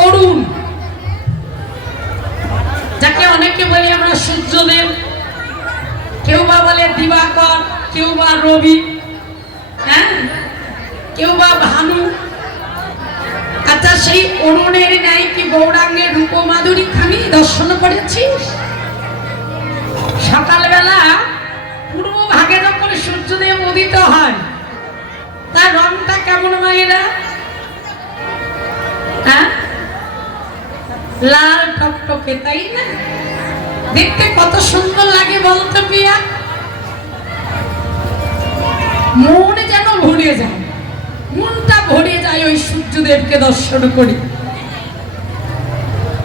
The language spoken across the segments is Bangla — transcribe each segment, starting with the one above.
অরুণ, যাকে অনেকে বলি আমরা সূর্যদেব, কেউ বা বলে দিবাকর, কেউ বা রবি, হ্যাঁ, কেউ বা ভানু। আচ্ছা, সেই অরুণের ন্যায় কি গৌরাঙ্গের রূপমাধুরী খানি দর্শন করেছিস? সকালবেলা পূর্ব ভাগে যখন সূর্যদেব উদিত হয়, তার রংটা কেমন মায়েরা? হ্যাঁ, লাল টকটকে, তাই না? দেখতে কত সুন্দর লাগে বলতো পিয়া। মন যেন ভরে যায়, মনটা ভরে যায় ওই সূর্যদেবকে দর্শন করি।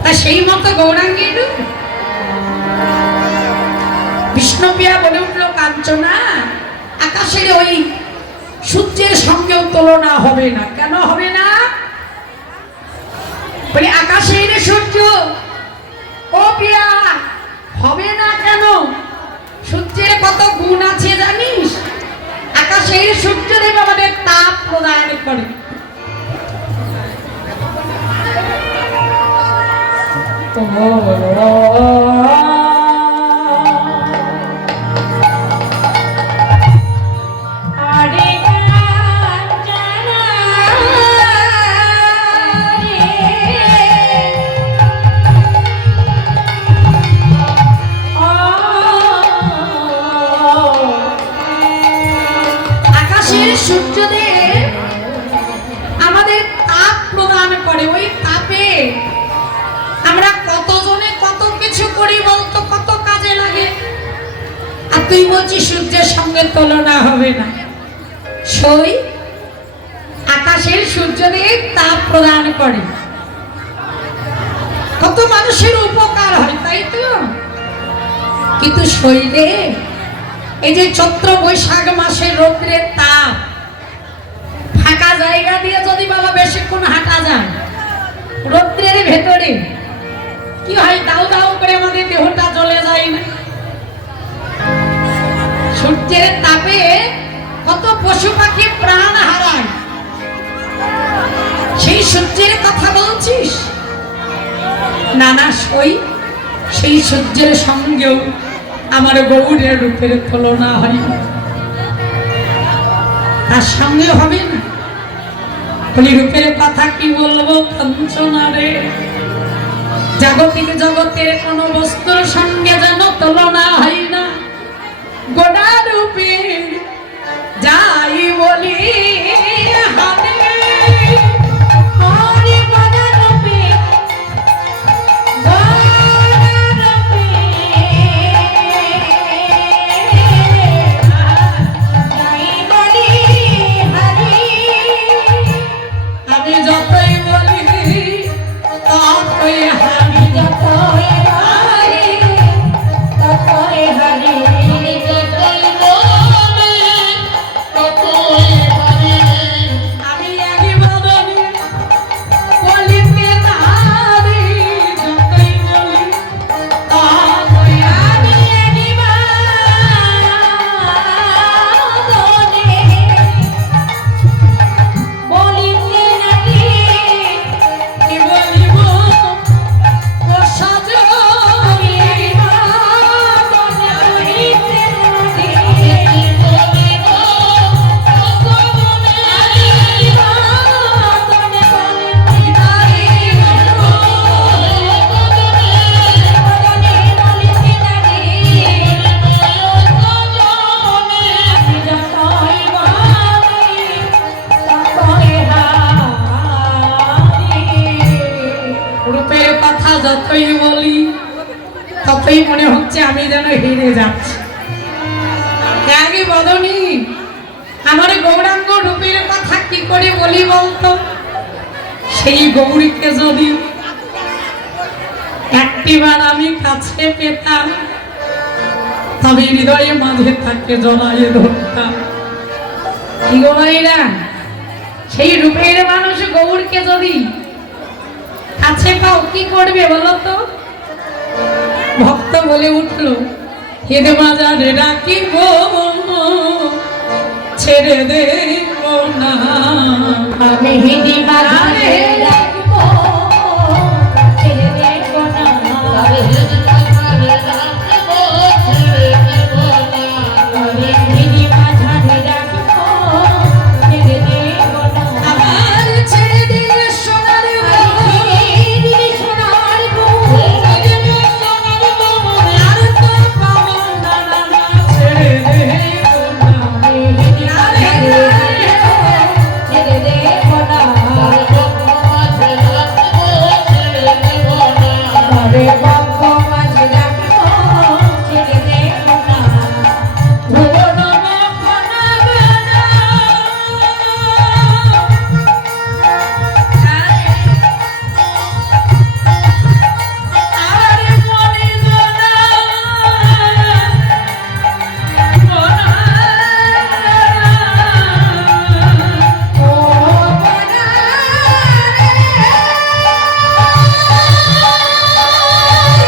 তা সেই মতো গৌরাঙ্গের বিষ্ণুপ্রিয়া বলে উঠল, কাঞ্চনা, আকাশের ওই সূর্যের সঙ্গেও তুলনা হবে না। কেন হবে না? বলে আকাশের সূর্য, ও প্রিয়া, হবে না কেন? সূর্যের কত গুণ আছে জানিস? আকাশের সূর্যদেব আমাদের তাপ প্রদান করে। সূর্যদেব আমাদের তাপ প্রদান করে। ওই তাপে আমরা কতজনে কত কিছু করি বলতো, কত কাজে লাগে। আর তুই বলছিস সূর্যের সঙ্গে তুলনা হবে না। সই আকাশের সূর্যদেব তাপ প্রদান করে, কত মানুষের উপকার হয়, তাই তো? কিন্তু শরীরে এই যে চৈত্র বৈশাখ মাসের রৌদ্রের তাপ, ফাঁকা জায়গা দিয়ে যদি বাবা বেশিক্ষণ হাঁটা যায় রৌদ্রের ভেতরে, কি হয়? দাউ দাউ করে আমাদের দেহটা জ্বলে যায় না? সূর্যের তাপে কত পশু পাখি প্রাণ হারায়। সেই সূর্যের কথা বলছিস? নানা সই, সেই সূর্যের সঙ্গেও আমার গৌরের রূপের তুলনা হয় না, তার সঙ্গে হবে না। বলি রূপের কথা কি বলবো কাঞ্চনা রে, জাগতিক জগতের কোন বস্তুর সঙ্গে যেন তুলনা হয় না। গোটা রূপে যাই বলি হাতে, যতই বলি ততই মনে হচ্ছে আমি যেন হেরে যাচ্ছি। ত্যাগী বদনী, আমার গৌরাঙ্গ রূপের কথা কি করে বলি বলতো? সেই গৌরীকে যদি একটিবার আমি কাছে পেতাম, তবে হৃদয়ে মাঝে তাকে জড়াইয়ে ধরতাম। কি গৌরীরা, সেই রূপের মানুষ গৌরকে যদি কাছে পাও, কি করবে বলো তো? ভক্ত বলে উঠলো, হেদে বাজারে রাখিব, ছেড়ে দেব না। আমি হেদে বাজারে রাখিব, আরে বঙ্গ মাঝে রাখিব ছেড়ে দেব না ভুবন মখন বেলা আরে মনে জানা ও বনা রে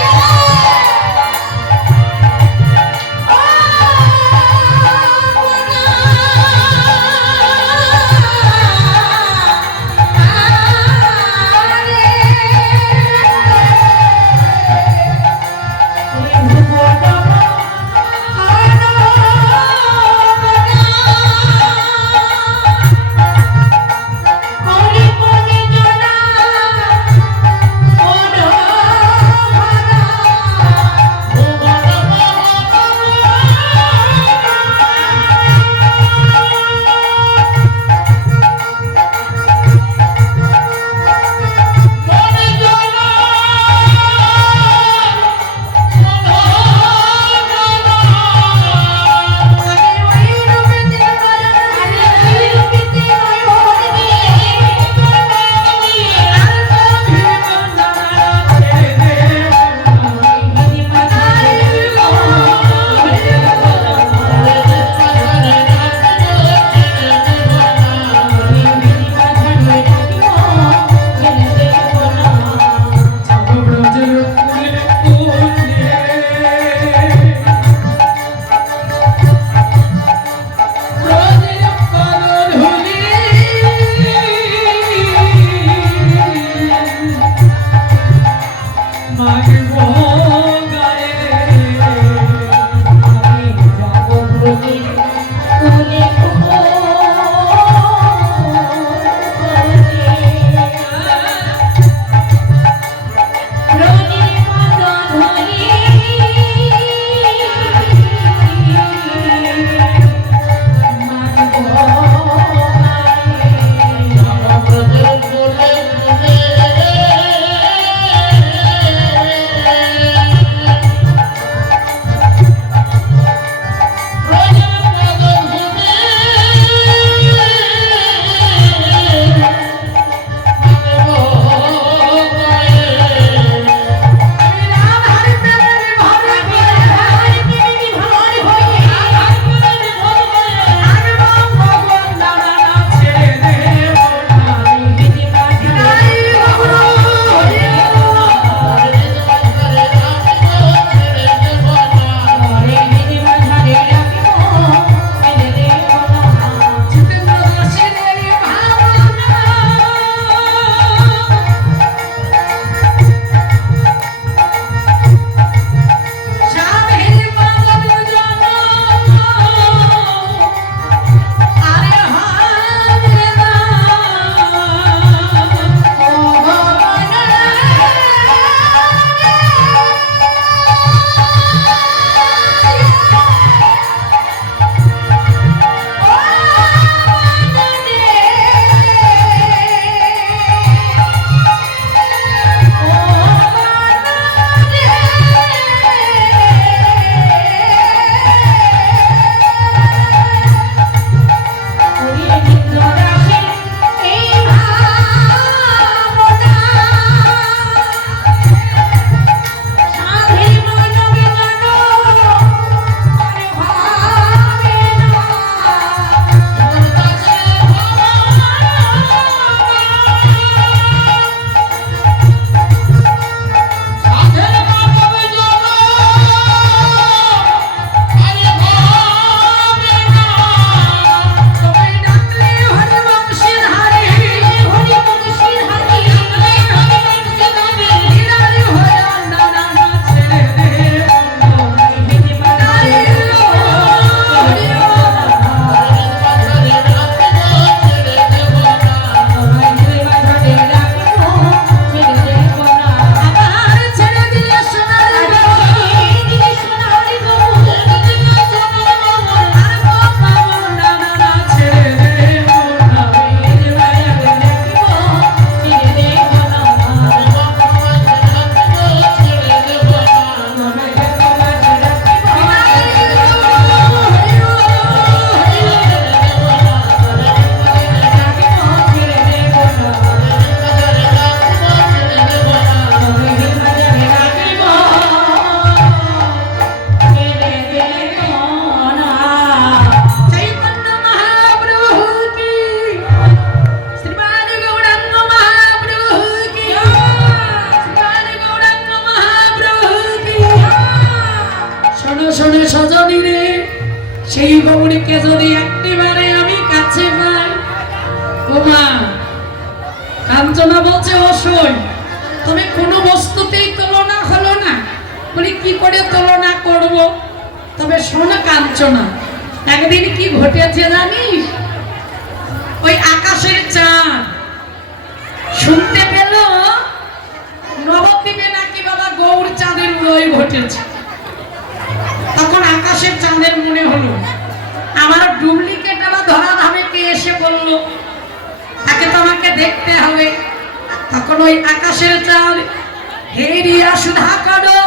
শোনে সজনী রে, সেই গৌরীকে যদি একটিবারে আমি কাছে পাই। ও মা, কাঞ্চনা বলছে ও সই, তুমি কোনো বস্তুতেই তুলনা হলো না। বলি কি করে তুলনা করব? তবে শোন কাঞ্চনা, একদিন কি ঘটেছে জানিস? ওই আকাশের চাঁদ শুনতে পেল নবদ্বীপে নাকি বাবা গৌর চাঁদের উদয় ঘটেছে। তখন আকাশের চাঁদের মনে হলো আমার ডুপ্লিকেট আবার ধরা ধামে কে এসে বললো তাকে তো আমাকে দেখতে হবে। তখন ওই আকাশের চাঁদ হে রিয়া সুধা করো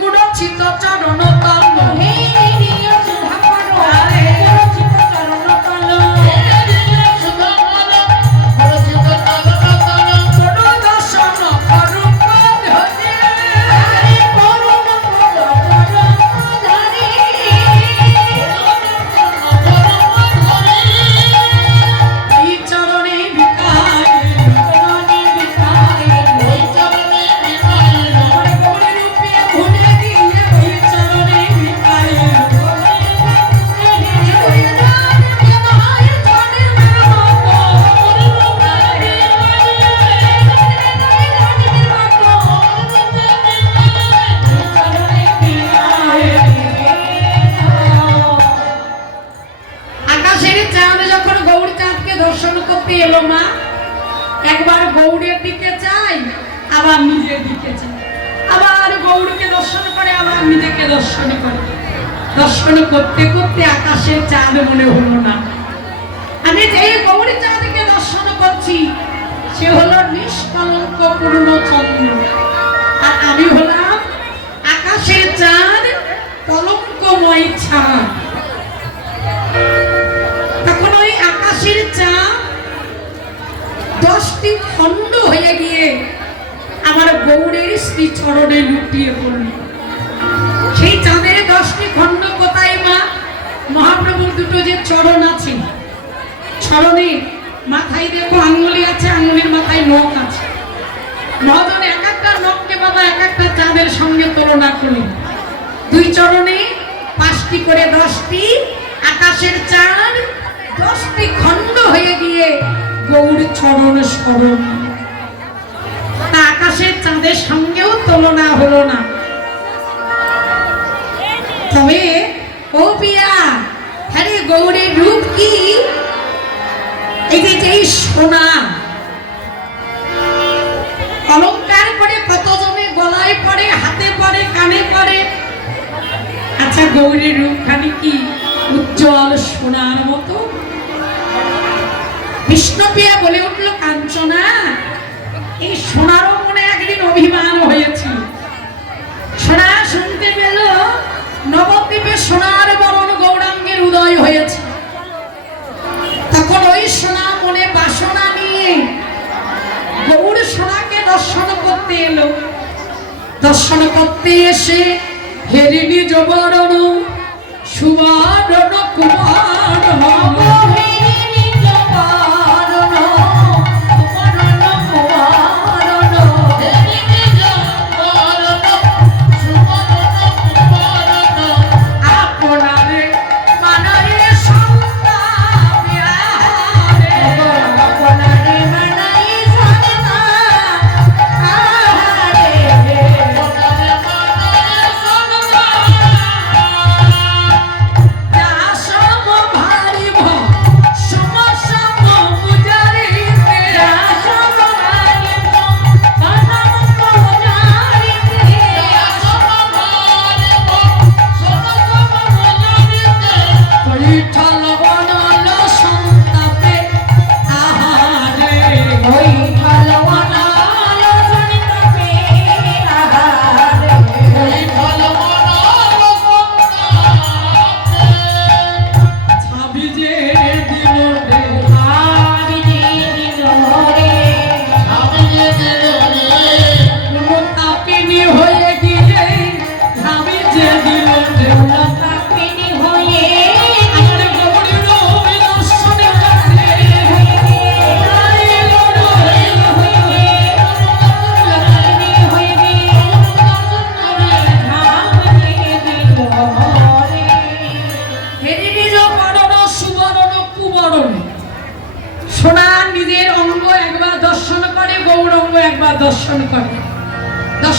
মুড়চিত চরণ তল, হে রিয়া সুধা করো মুড়চিত চরণ তল, এলো মা, একবার গৌড়ের দিকে চাই, আবার নিজের দিকে চাই, আবার গৌড়কে দর্শন করে, আবার নিজেকে দর্শন করে। দর্শন করতে করতে আকাশের চাঁদ মনে হলো না। আমি যে গৌরী চাঁদকে দর্শন করছি সে হলো নিষ্কলঙ্ক পূর্ণ চন্দ্র, আর আমি হলাম আকাশের চাঁদ, কলঙ্কময় ছাদ। তখন ওই আকাশের চাঁদ 10টি খণ্ড হয়ে গিয়ে আমার গৌরের শ্রী চরণে লুটিয়ে পড়ল। সেই চাঁদের 10টি খণ্ড কোথায় মা? মহাপ্রভুর দুটো যে চরণ আছে, চরণের মাথায় দেখো আঙ্গুলি আছে, আঙ্গুলির মাথায় নখ আছে। মহাজন এক একটা নখকে বাবা এক একটা চাঁদের সঙ্গে তুলনা করি। দুই চরণে 5টি করে 10টি আকাশের চাঁদ 10টি খণ্ড হয়ে গিয়ে গৌর চরণ স্মরণ। তা আকাশের চাঁদের সঙ্গেও তুলনা হলো না। তবে ও পিয়া, হ্যাঁ গৌরের রূপ কি? এই যে সোনা অলঙ্কার করে কতজনে গলায় পড়ে, হাতে পড়ে, কানে পড়ে। আচ্ছা গৌরের রূপখানি কি উজ্জ্বল সোনার মতো? বিষ্ণুপ্রিয়া বলে উঠল, কাঞ্চনা, এই সোনারও মনে একদিন অভিমান হয়েছিল। সোনা শুনতে পেল নবদ্বীপে সোনার বরণ গৌরাঙ্গের উদয় হয়েছে। তখন ওই সোনা মনে বাসনা নিয়ে গৌর সোনাকে দর্শন করতে এলো। দর্শন করতে এসে হেরি নিজ বরণ সুবর্ণ কুমার হব।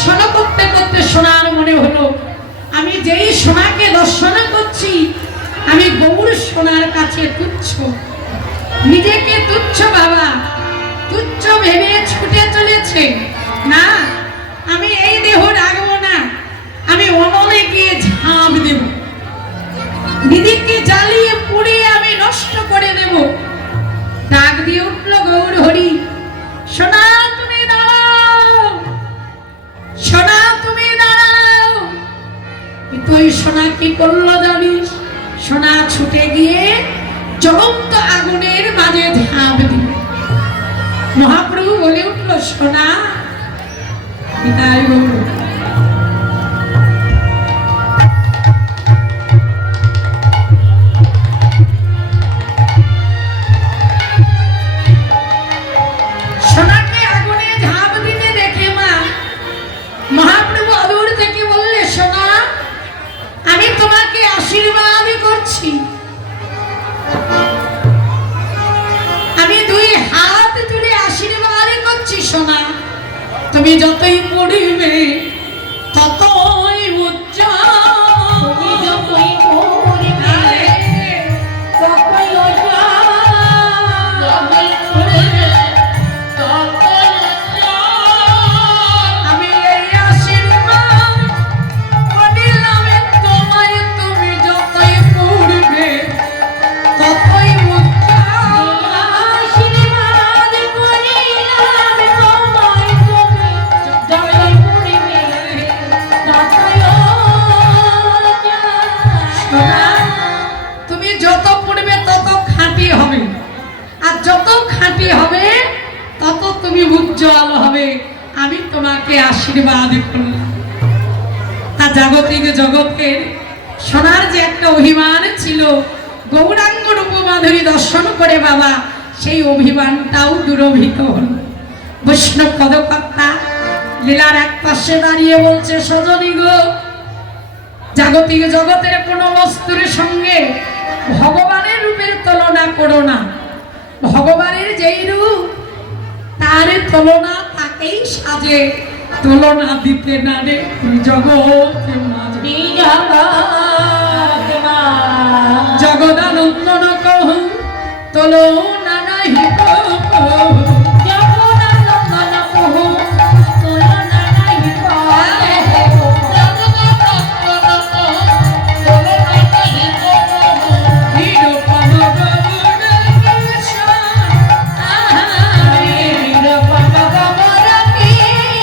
দর্শন করতে করতে সোনার মনে হলো আমি যেই সোনাকে দর্শন করছি আমি গৌর সোনার কাছে তুচ্ছ, নিজেকে তুচ্ছ বাবা, তুচ্ছ ভেবে ছুটে চলেছে। না, আমি এই দেহ রাখবো না, আমি অনলে গিয়ে ঝাঁপ দেব, নিজেকে জ্বালিয়ে পুড়িয়ে আমি নষ্ট করে দেব। ডাক দিয়ে উঠল গৌর হরি, সোনা তুমি দাঁড়াও, সোনা তুমি দাঁড়াও। তুই সোনা কি করলো জানিস? সোনা ছুটে গিয়ে জ্বলন্ত আগুনের মাঝে ঝাঁপ দিল। মহাপ্রভু বলে উঠল, সোনা বিদায় গৌর। সোনাকে আগুনে ঝাঁপ দিতে দেখে মা মহাপ্রভু অদূর থেকে বললে, সোনা আমি তোমাকে আশীর্বাদ করছি, আমি দুই হাত তুলে আশীর্বাদ করছি। সোনা তুমি যতই পড়িবে ততই উজ্জ্বল, তুমি যতই পড়িবে ততই উজ্জ্বল, আমি এই আশীর্বাদ করিলাম তোমায়, তুমি যতই পড়িবে ততই উজ্জ্বল, আশীর্বাদ করিলাম তোমায়, তুমি যতই পড়িবে ততই উজ্জ্বল। তুমি যত পড়বে তত খাঁটি হবে, আর যত খাঁটি হবে তত তুমি উজ্জ্বল হবে। আমি তোমাকে আশীর্বাদ করলাম। তা জাগতিক জগতের সোনার যে একটা অভিমান ছিল, গৌরাঙ্গ রূপমাধুরী দর্শন করে বাবা সেই অভিমানটাও দুরভিত হল। বৈষ্ণব পদকর্তা লীলার এক পাশে দাঁড়িয়ে বলছে, সজনী গো, জাগতিক জগতের কোনো বস্তুর সঙ্গে ভগবানের রূপের তুলনা করো না। ভগবানের যেই রূপ তার তুলনা তাকেই সাজে, তুলনা দিতে না রে জগৎ মাঝে। জগদানন্দন কহু তুলনা নাহি কহু, জগদানন্দন কহু তুলনা নাহি কহু, নিরূপম গৌর কৃষ্ণ, নিরূপম গৌর কৃষ্ণ,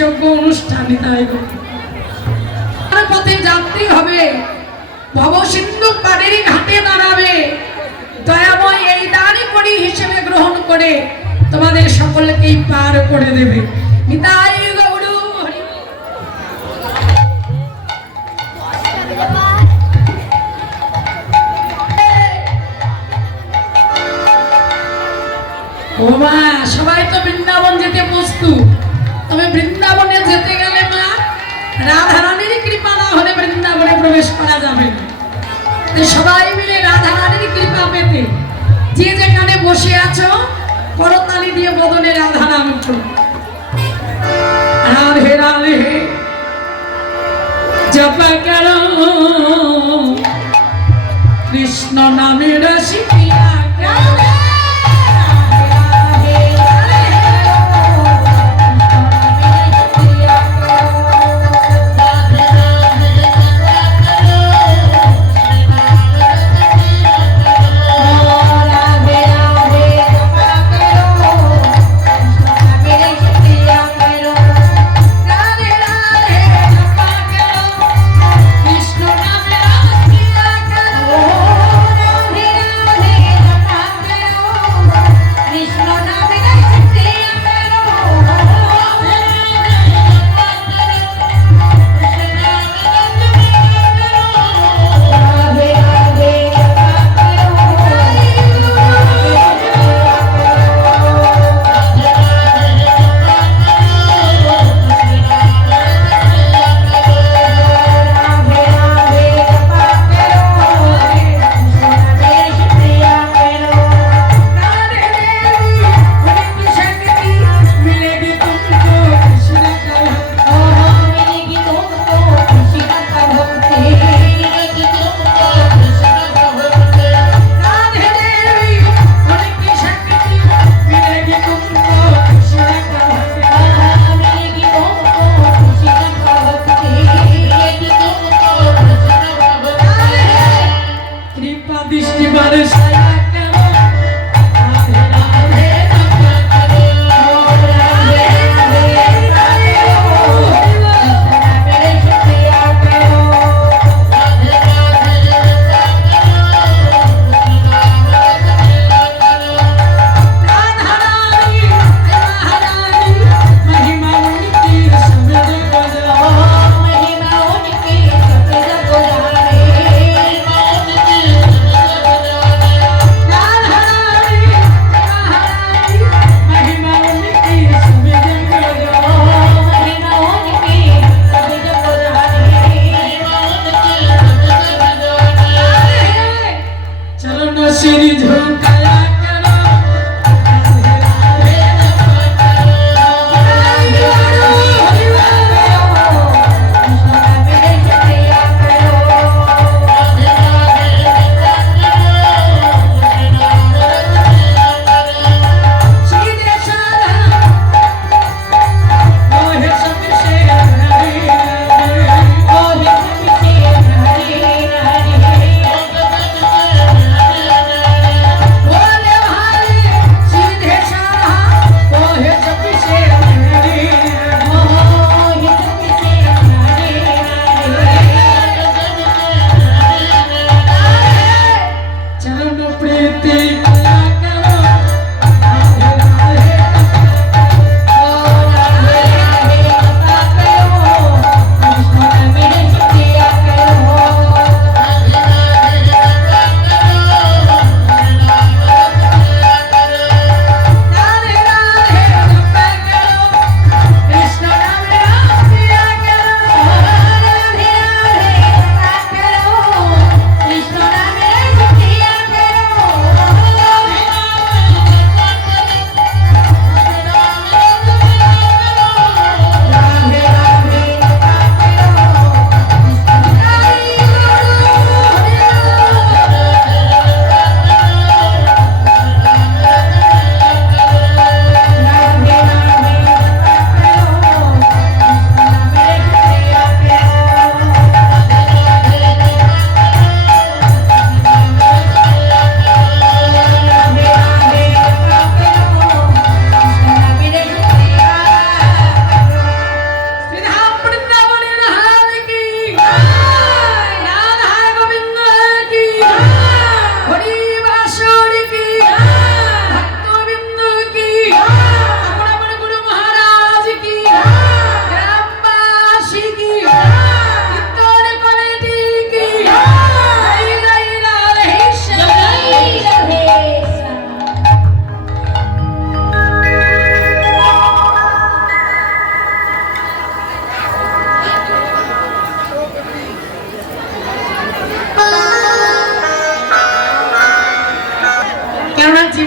যোগ্য অনুষ্ঠান নাই গো। পথে যাত্রী হবে, ভব সিন্ধু পাড়েরই ঘাটে দাঁড়াবে, দয়াময় এই দাঁড়ি করি হিসেবে গ্রহণ করে তোমাদের সকলকেই পার করে দেবে। নিতাই গৌর হরি। ও মা, সবাই তো বৃন্দাবন যেতে প্রস্তুত, তবে বৃন্দাবনে যেতে গেলে মা রাধারানীর কৃপা না হলে বৃন্দাবনে প্রবেশ করা যাবে না। তাই সবাই মিলে রাধারানীর কৃপা পেতে যে যেখানে বসে আছো করতালি দিয়ে বদনে রাধা নাম করো। রাধে রাধে জপা করো কৃষ্ণ নামের শিখিয়া করো। Radhe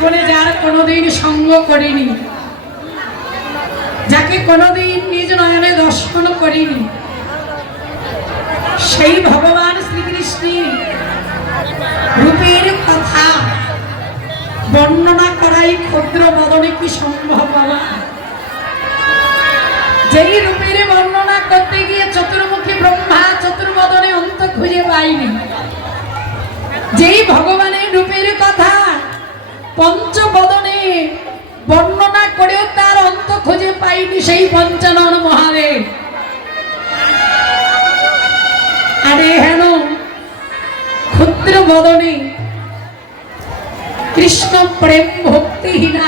জীবনে যার কোনোদিন সঙ্গ করিনি, যাকে কোনোদিন নিজ নয়নে দর্শন করিনি, সেই ভগবান শ্রীকৃষ্ণের রূপের কথা বর্ণনা করাই ক্ষুদ্র বদনে কি সম্ভব বাবা? যেই রূপের বর্ণনা করতে গিয়ে চতুর্মুখী ব্রহ্মা চতুর্বদনে অন্ত খুঁজে পাইনি, যেই ভগবানের রূপের কথা পঞ্চবদনে বর্ণনা করেও তার অন্ত খুঁজে পাইনি, সেই পঞ্চানন মহাদেব। আরে হেন ক্ষুদ্র বদনে কৃষ্ণ প্রেম ভক্তিহীনা,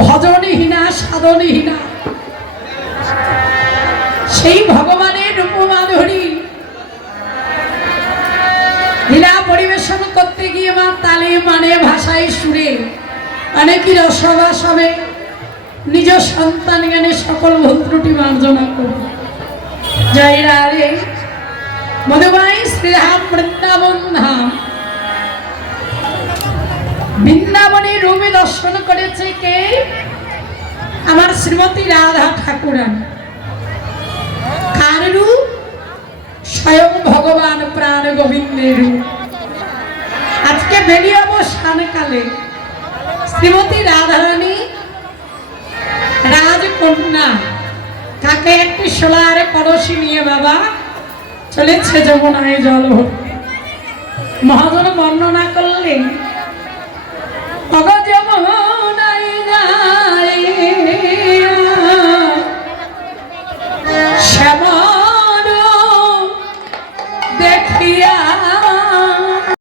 ভজনহীনা, সাধনহীনা সেই ভগবানের রূপমাধুরী লীলা পরিবেশন করতে গিয়ে মা তালে মানে ভাষায় সুরে অনেকই রসবাসবে নিজ সন্তান জ্ঞানে সকল ভুল ত্রুটি মার্জনা করবে। জয় রাধে। মধুবাই শ্রীধাম বৃন্দাবন ধাম, বৃন্দাবনের রূপে দর্শন করেছে কে? আমার শ্রীমতী রাধা ঠাকুরানী। কার রূপ? স্বয়ং ভগবান প্রাণ গোবিন্দের রূপ। আজকে বেরিয়ে অবসান কালে শ্রীমতী রাধারানী রাজকন্যা কাকে একটি সোলার কলসি নিয়ে বাবা চলেছে যমুনায় জল ভর্তি। মহাজন বর্ণনা করলেন, অগ যমুনায় যায় শ্যামল দেখিয়া